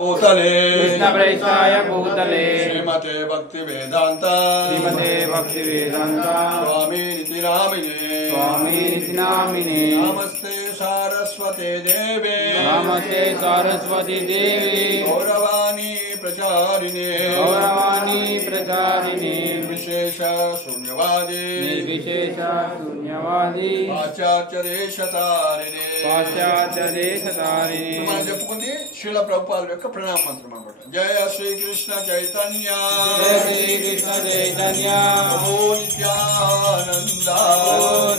भूतले कृष्ण प्रेष्ठाय भूतले श्रीमते भक्ति वेदांता स्वामी निति नामिने नमस्ते सारस्वते देवे गौरवाणी प्रचारिणे निर्विशेष शून्यवादी पाश्चात्य देश तारिणे మనం చెప్పుకుంది శ్రీల ప్రభుపాదుల యొక్క ప్రణామ మంత్రం అన్నమాట. జయ శ్రీకృష్ణ చైతన్య ప్రభు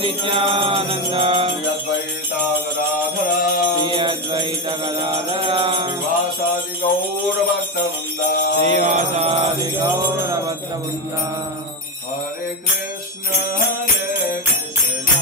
నిత్యానంద అద్వైత గదాధర శ్రీవాసాది గౌరభక్తవృంద హరే కృష్ణ హరే కృష్ణ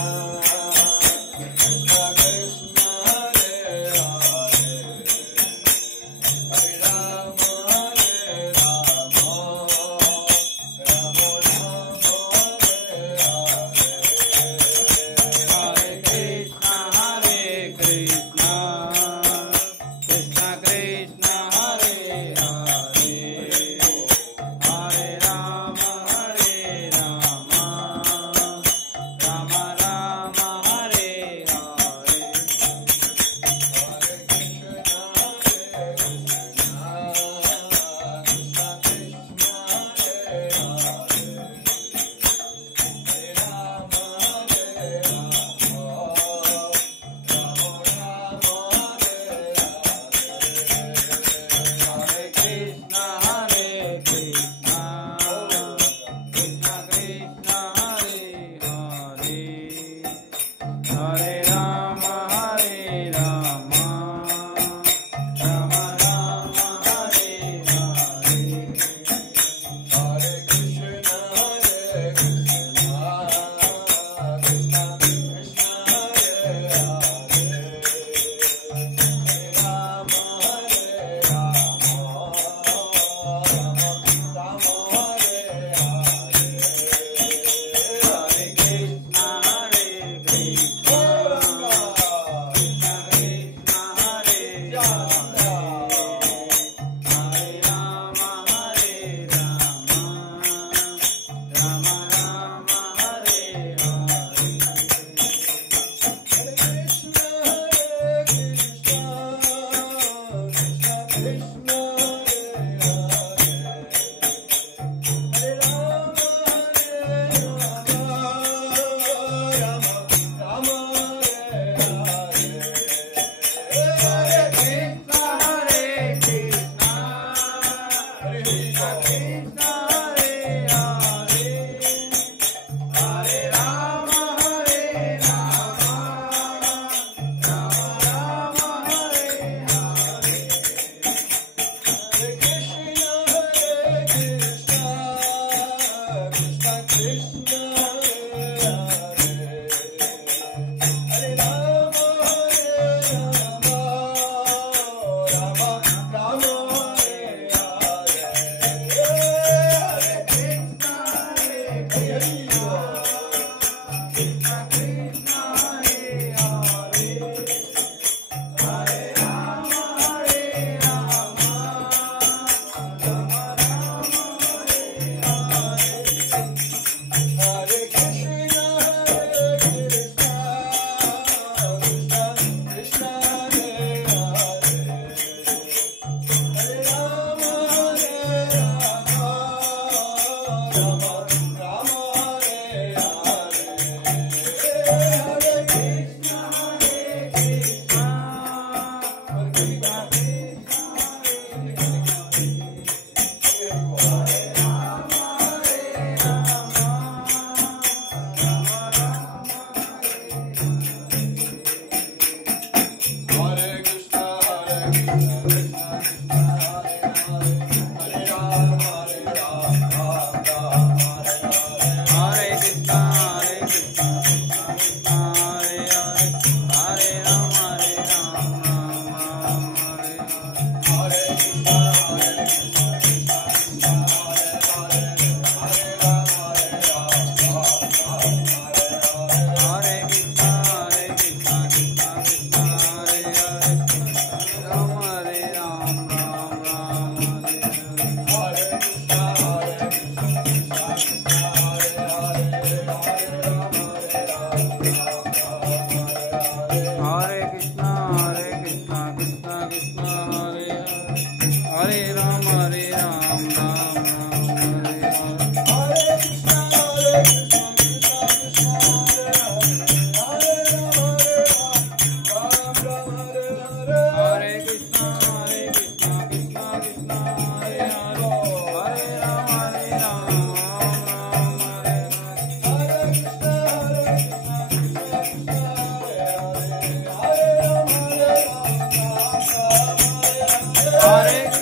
Jai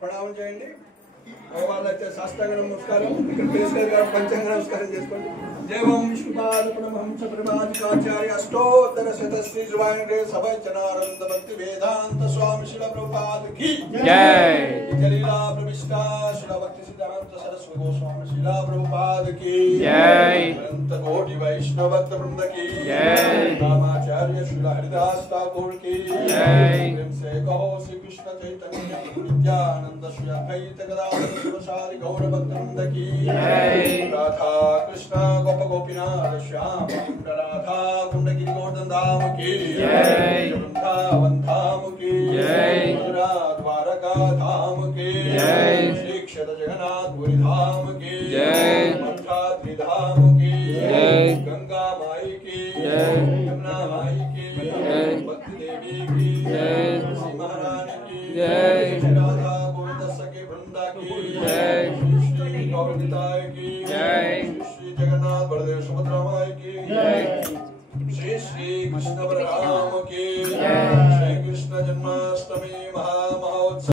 ప్రణామం చేయండి. వాళ్ళైతే సాష్టాంగ నమస్కారం, ఇక్కడ పేస్కర్ గారు పంచాంగ నమస్కారం చేసుకోండి. దేవం విష్ణుపాద పరమహంస ప్రమాదికాచార్య అష్టోత్తర శతశ్రీ జ్వాంగే సభచనానంద భక్తి వేదాంత స్వామి శిల ప్రభుపాద की जय. जलीला प्रविष्टा शिला भक्ति सिद्धांत सरस्वती गोस्वामी शिला प्रभुपाद की जय. अनंत कोटि वैष्णव भक्त वृंद की जय. रामाचार्य शिला हरिदास ठाकुर की जय. प्रेम से कहो श्री कृष्ण चैतन्य नित्यानंद श्री अद्वैत गदाधर शिवसादि गौर भक्त वृंद की जय. राधा कृष्ण गोप गोपीनाथ श्याम राधा कुंड गिरि गोवर्धन धाम की जय. वृंदावन धाम की जय. मथुरा द्वारका धाम की जय. श्री क्षेत्र जगन्नाथ पुरी धाम की जय. मथुराद्रि धाम की जय. गंगा माई की जय. यमुना माई की जय. भक्ति देवी की जय. तुलसी महारानी की जय. राधा गौरताय की जय। श्री जगन्नाथ बलदेव सुभद्रा माई की जय। श्री श्री कृष्ण बलराम